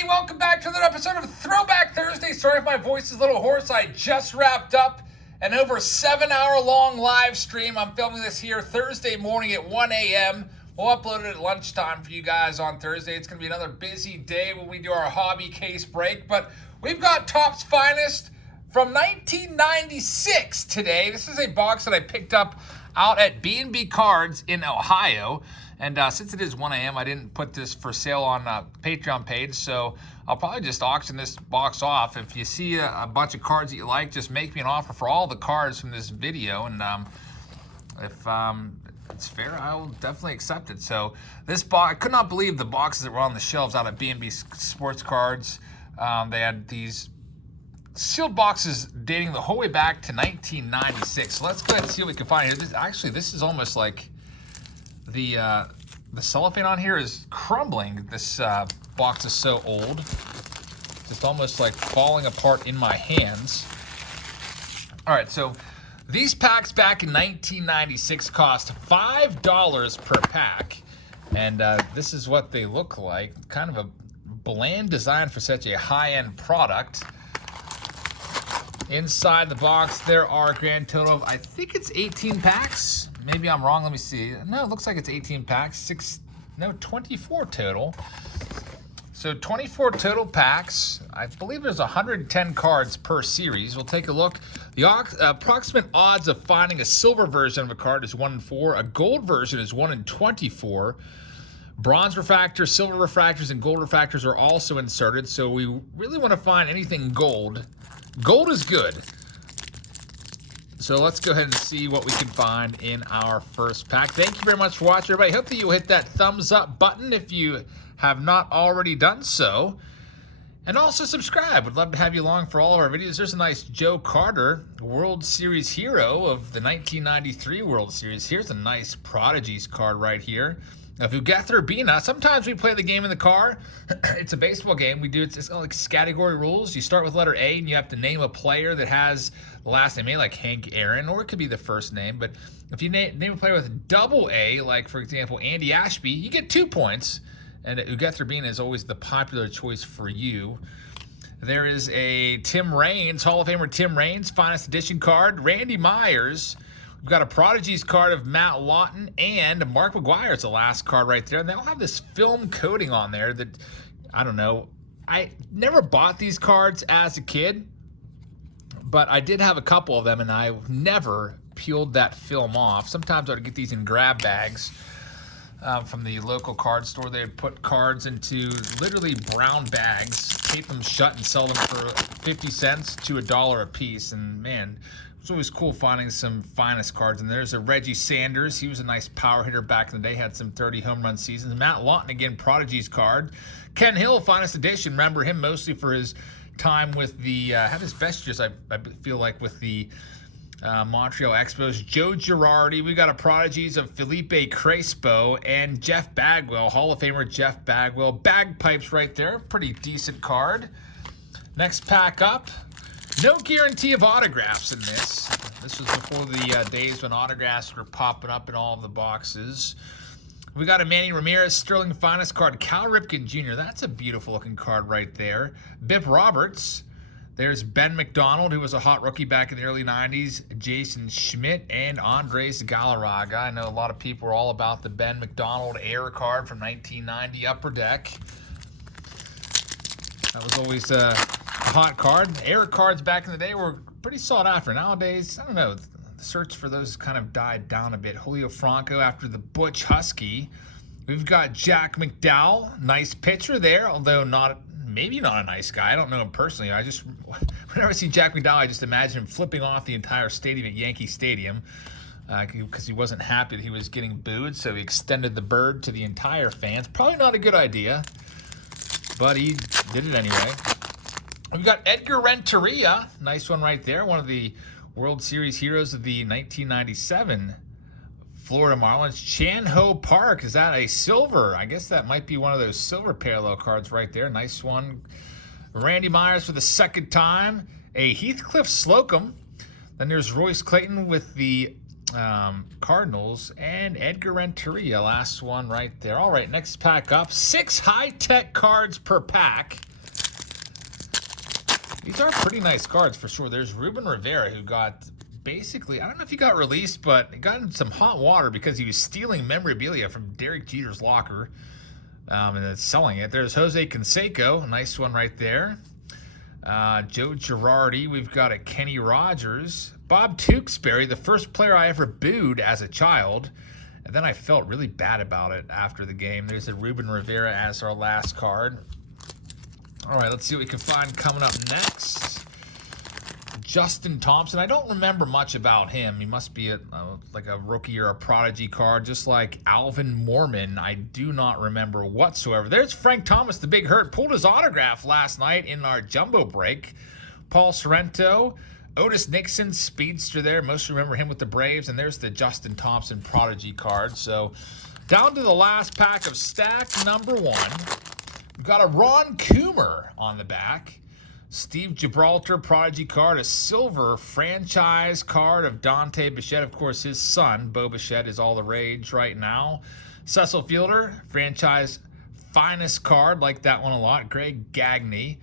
everybody. Welcome back to another episode of Throwback Thursday. Sorry if my voice is a little hoarse. I just wrapped up an over 7-hour-long live stream. I'm filming this here Thursday morning at 1 a.m. We'll upload it at lunchtime for you guys on Thursday. It's going to be another busy day when we do our hobby case break. But we've got TOPPS Finest from 1996 today. This is a box that I picked up out at B&B Cards in Ohio. And since it is 1 a.m., I didn't put this for sale on Patreon page, so I'll probably just auction this box off. If you see a bunch of cards that you like, just make me an offer for all the cards from this video, and if it's fair, I will definitely accept it. So this box, I could not believe the boxes that were on the shelves out at B&B Sports Cards. They had these sealed boxes dating the whole way back to 1996. So let's go ahead and see what we can find here. This is almost like the cellophane on here is crumbling. This box is so old, just almost like falling apart in my hands. All right, so these packs back in 1996 cost $5 per pack, and this is what they look like. Kind of a bland design for such a high-end product. Inside the box, there are a grand total of, I think it's 18 packs. Maybe I'm wrong, let me see. No, it looks like it's 18 packs. 24 total. So 24 total packs. I believe there's 110 cards per series. We'll take a look. The approximate odds of finding a silver version of a card is 1 in 4. A gold version is 1 in 24. Bronze refractors, silver refractors, and gold refractors are also inserted. So we really want to find anything gold. Gold is good. So let's go ahead and see what we can find in our first pack. Thank you very much for watching, everybody. Hope that you will hit that thumbs up button if you have not already done so. And also subscribe. Would love to have you along for all of our videos. There's a nice Joe Carter, World Series hero of the 1993 World Series. Here's a nice Prodigies card right here. If you get through Bina, sometimes we play the game in the car. It's a baseball game. We do it's like category rules. You start with letter A, and you have to name a player that has the last name A, like Hank Aaron, or it could be the first name. But if you name a player with double A, like for example Andy Ashby, you get 2 points. And Ugether Bina is always the popular choice for you. There is a Tim Raines, Hall of Famer Tim Raines, Finest Edition card. Randy Myers. We've got a Prodigies card of Matt Lawton, and Mark McGwire is the last card right there. And they all have this film coating on there that, I don't know. I never bought these cards as a kid, but I did have a couple of them, and I never peeled that film off. Sometimes I would get these in grab bags from the local card store. They would put cards into literally brown bags, tape them shut, and sell them for 50 cents to $1 a piece. And man, it was always cool finding some Finest cards. And there's a Reggie Sanders. He was a nice power hitter back in the day, had some 30 home run seasons. Matt Lawton, again, Prodigies card. Ken Hill, Finest Edition. Remember him mostly for his time with the, had his best years, I feel like, with the Montreal Expos. Joe Girardi. We got a Prodigies of Felipe Crespo and Jeff Bagwell, Hall of Famer Jeff Bagwell. Bagpipes right there, pretty decent card. Next pack up. No guarantee of autographs in this. This was before the days when autographs were popping up in all of the boxes. We got a Manny Ramirez Sterling Finest card. Cal Ripken Jr. That's a beautiful looking card right there. Bip Roberts. There's Ben McDonald, who was a hot rookie back in the early 90s. Jason Schmidt and Andres Galarraga. I know a lot of people are all about the Ben McDonald Air card from 1990 Upper Deck. That was always a hot card. Air cards back in the day were pretty sought after. Nowadays, I don't know, the search for those kind of died down a bit. Julio Franco after the Butch Husky. We've got Jack McDowell, nice pitcher there, although maybe not a nice guy. I don't know him personally. Whenever I see Jack McDowell, I just imagine him flipping off the entire stadium at Yankee Stadium because he wasn't happy that he was getting booed, so he extended the bird to the entire fans. Probably not a good idea, but he did it anyway. We've got Edgar Renteria, nice one right there, one of the World Series heroes of the 1997 Florida Marlins. Chan Ho Park, is that a silver? I guess that might be one of those silver parallel cards right there. Nice one. Randy Myers for the second time. A Heathcliff Slocum. Then there's Royce Clayton with the Cardinals, and Edgar Renteria, last one right there. All right, next pack up. 6 high-tech cards per pack. These are pretty nice cards for sure. There's Ruben Rivera, who got basically, I don't know if he got released, but he got in some hot water because he was stealing memorabilia from Derek Jeter's locker and then selling it. There's Jose Canseco, a nice one right there. Joe Girardi, we've got a Kenny Rogers. Bob Tewksbury, the first player I ever booed as a child. And then I felt really bad about it after the game. There's a Ruben Rivera as our last card. All right, let's see what we can find coming up next. Justin Thompson. I don't remember much about him. He must be like a rookie or a prodigy card, just like Alvin Mormon. I do not remember whatsoever. There's Frank Thomas, the Big Hurt. Pulled his autograph last night in our jumbo break. Paul Sorrento. Otis Nixon, speedster there. Most remember him with the Braves. And there's the Justin Thompson prodigy card. So down to the last pack of stack number 1. We've got a Ron Coomer on the back. Steve Gibraltar prodigy card, a silver franchise card of Dante Bichette. Of course, his son, Bo Bichette, is all the rage right now. Cecil Fielder, franchise finest card, like that one a lot. Greg Gagne.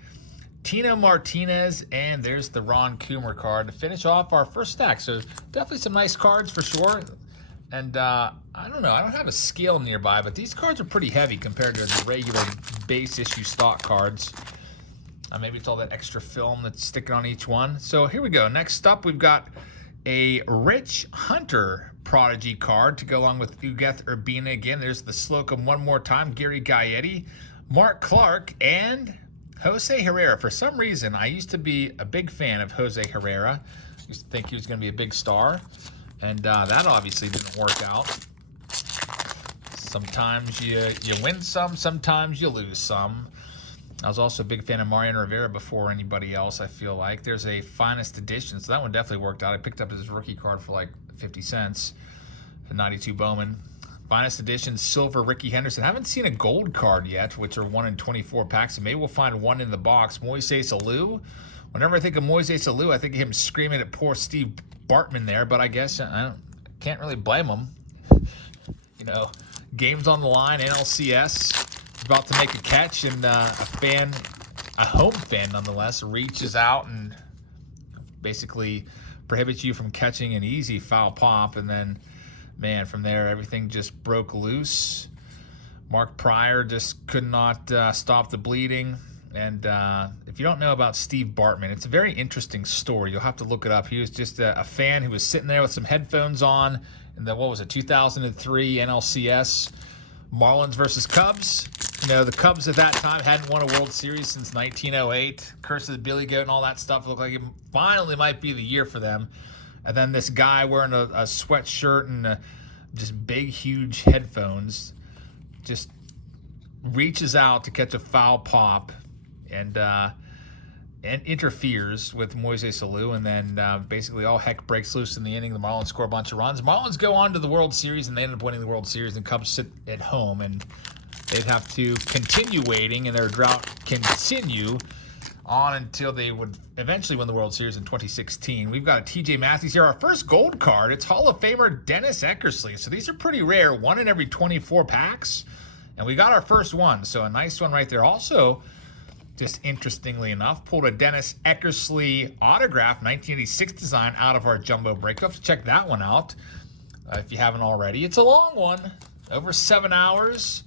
Tino Martinez, and there's the Ron Coomer card to finish off our first stack. So definitely some nice cards for sure. And I don't know, I don't have a scale nearby, but these cards are pretty heavy compared to the regular base issue stock cards. Maybe it's all that extra film that's sticking on each one. So here we go. Next up, we've got a Rich Hunter prodigy card to go along with Ugeth Urbina again. There's the Slocum one more time, Gary Gaetti, Mark Clark, and Jose Herrera. For some reason, I used to be a big fan of Jose Herrera. I used to think he was going to be a big star, and that obviously didn't work out. Sometimes you win some, sometimes you lose some. I was also a big fan of Mariano Rivera before anybody else, I feel like. There's a finest edition, so that one definitely worked out. I picked up his rookie card for like 50 cents, a 92 Bowman. Finest edition, silver Ricky Henderson. Haven't seen a gold card yet, which are 1 in 24 packs, and maybe we'll find one in the box. Moises Alou. Whenever I think of Moises Alou, I think of him screaming at poor Steve Bartman there, but I guess I can't really blame him. You know, games on the line, NLCS. About to make a catch, and a home fan nonetheless, reaches out and basically prohibits you from catching an easy foul pop, and then, man, from there everything just broke loose. Mark Pryor just could not stop the bleeding, and if you don't know about Steve Bartman, it's a very interesting story. You'll have to look it up. He was just a fan who was sitting there with some headphones on in the, 2003 NLCS, Marlins versus Cubs. You know, the Cubs at that time hadn't won a World Series since 1908. Curse of the Billy Goat and all that stuff looked like it finally might be the year for them. And then this guy wearing a sweatshirt and just big, huge headphones just reaches out to catch a foul pop and interferes with Moises Alou, and then basically all heck breaks loose in the inning. The Marlins score a bunch of runs. Marlins go on to the World Series, and they end up winning the World Series, and Cubs sit at home, and they'd have to continue waiting, and their drought continue on until they would eventually win the World Series in 2016. We've got a TJ Matthews here. Our first gold card, it's Hall of Famer Dennis Eckersley. So these are pretty rare, 1 in every 24 packs. And we got our first one, so a nice one right there. Also, just interestingly enough, pulled a Dennis Eckersley autograph, 1986 design, out of our jumbo break. You'll have to check that one out if you haven't already. It's a long one, over 7 hours.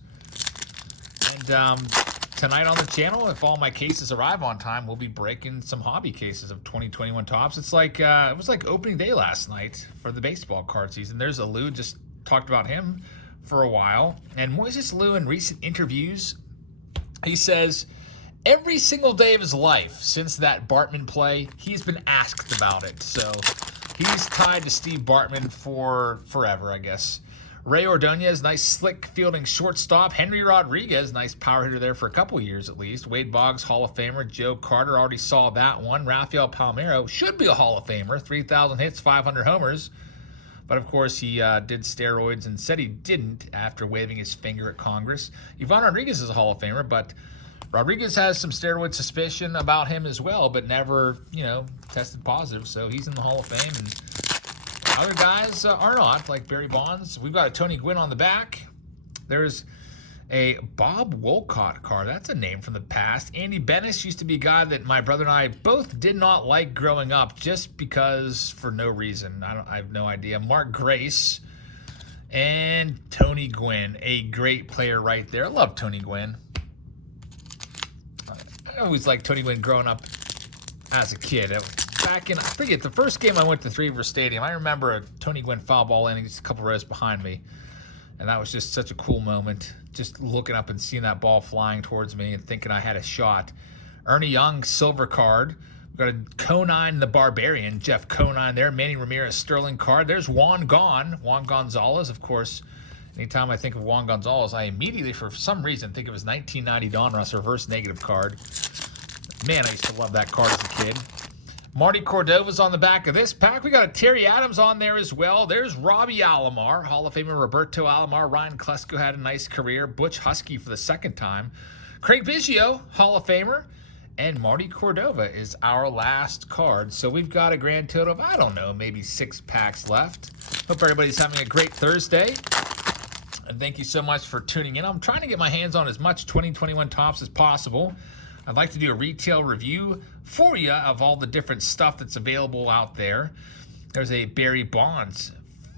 And tonight on the channel, if all my cases arrive on time, we'll be breaking some hobby cases of 2021 Topps. It's like it was like opening day last night for the baseball card season. There's Alou, just talked about him for a while. And Moises Alou, in recent interviews, he says every single day of his life since that Bartman play, he's been asked about it. So he's tied to Steve Bartman for forever, I guess. Ray Ordonez, nice slick fielding shortstop. Henry Rodriguez, nice power hitter there for a couple years at least. Wade Boggs, Hall of Famer. Joe Carter, already saw that one. Rafael Palmeiro should be a Hall of Famer. 3,000 hits, 500 homers. But of course, he did steroids and said he didn't after waving his finger at Congress. Ivan Rodriguez is a Hall of Famer, but Rodriguez has some steroid suspicion about him as well, but never, tested positive. So he's in the Hall of Fame. And other guys are not, like Barry Bonds. We've got a Tony Gwynn on the back. There's A Bob Wolcott card. That's a name from the past. Andy Bennis used to be a guy that my brother and I both did not like growing up, just because for no reason. I have no idea. Mark Grace and Tony Gwynn, a great player right there. I love Tony Gwynn. I always liked Tony Gwynn growing up as a kid. Back in, I forget, the first game I went to Three River Stadium, I remember a Tony Gwynn foul ball landing just a couple rows behind me. And that was just such a cool moment. Just looking up and seeing that ball flying towards me and thinking I had a shot. Ernie Young, silver card. We've got a Conine the Barbarian, Jeff Conine there. Manny Ramirez, sterling card. There's Juan Gonzalez, of course. Anytime I think of Juan Gonzalez, I immediately, for some reason, think of his 1990 Donruss reverse negative card. Man, I used to love that card as a kid. Marty Cordova's on the back of this pack. We got a Terry Adams on there as well. There's Robbie Alomar, Hall of Famer Roberto Alomar. Ryan Klesko had a nice career. Butch Husky for the second time. Craig Biggio, Hall of Famer. And Marty Cordova is our last card. So we've got a grand total of, I don't know, maybe 6 packs left. Hope everybody's having a great Thursday. And thank you so much for tuning in. I'm trying to get my hands on as much 2021 Topps as possible. I'd like to do a retail review for you of all the different stuff that's available out there. There's a Barry Bonds,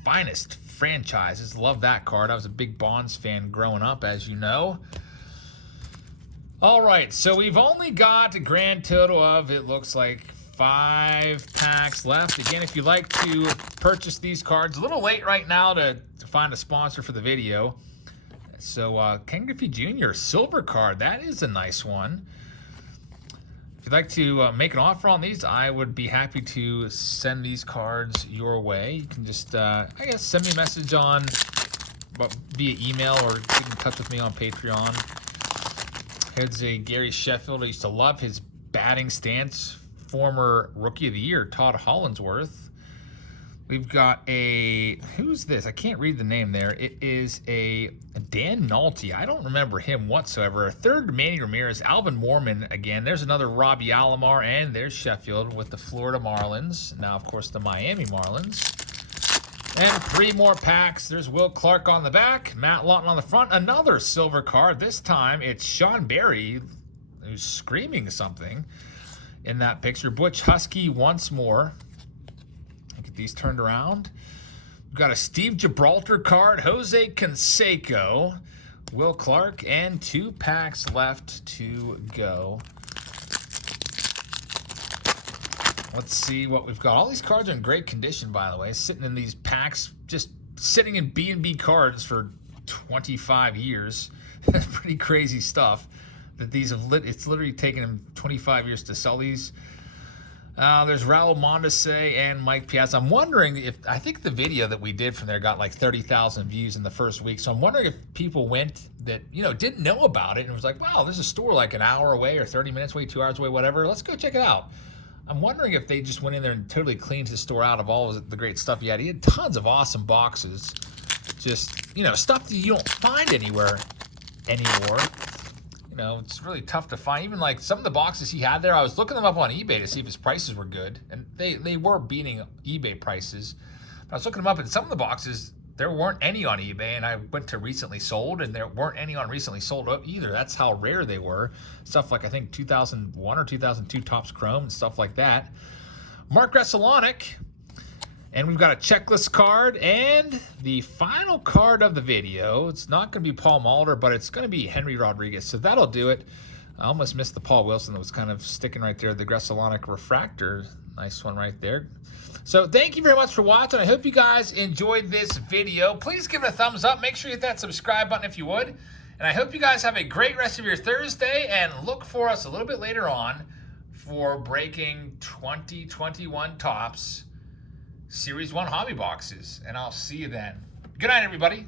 finest franchises. Love that card. I was a big Bonds fan growing up, as you know. All right, so we've only got a grand total of, it looks like, 5 packs left. Again, if you'd like to purchase these cards, a little late right now to find a sponsor for the video. So Ken Griffey Jr., silver card. That is a nice one. If you'd like to make an offer on these, I would be happy to send these cards your way. You can just, I guess, send me a message on via email or get in touch with me on Patreon. Here's a Gary Sheffield. I used to love his batting stance. Former Rookie of the Year, Todd Hollandsworth. We've got a, who's this? I can't read the name there. It is a Dan Nolte. I don't remember him whatsoever. A third Manny Ramirez, Alvin Moorman again. There's another Robbie Alomar, and there's Sheffield with the Florida Marlins. Now, of course, the Miami Marlins. And 3 more packs. There's Will Clark on the back, Matt Lawton on the front. Another silver card. This time it's Sean Barry, who's screaming something in that picture. Butch Husky once more. Get these turned around. We've got a Steve Gibraltar card, Jose Canseco, Will Clark, and 2 packs left to go. Let's see what we've got. All these cards are in great condition, by the way, sitting in these packs, just sitting in B&B cards for 25 years. Pretty crazy stuff that these have it's literally taken them 25 years to sell these. There's Raul Mondesi and Mike Piazza. I'm wondering if, I think the video that we did from there got like 30,000 views in the first week. So I'm wondering if people went that, you know, didn't know about it and was like, wow, there's a store like an hour away or 30 minutes away, 2 hours away, whatever. Let's go check it out. I'm wondering if they just went in there and totally cleaned his store out of all of the great stuff he had. He had tons of awesome boxes. Just, you know, stuff that you don't find anywhere anymore. You know, it's really tough to find. Even like some of the boxes he had there, I was looking them up on eBay to see if his prices were good. And they were beating eBay prices. But I was looking them up, and some of the boxes, there weren't any on eBay. And I went to recently sold, and there weren't any on recently sold either. That's how rare they were. Stuff like, I think, 2001 or 2002 Topps Chrome and stuff like that. Mark Ressalonic. And we've got a checklist card and the final card of the video. It's not going to be Paul Molitor, but it's going to be Henry Rodriguez. So that'll do it. I almost missed the Paul Wilson that was kind of sticking right there. The Ressalonic Refractor. Nice one right there. So thank you very much for watching. I hope you guys enjoyed this video. Please give it a thumbs up. Make sure you hit that subscribe button if you would. And I hope you guys have a great rest of your Thursday. And look for us a little bit later on for breaking 2021 Topps Series 1 hobby boxes, and I'll see you then. Good night, everybody.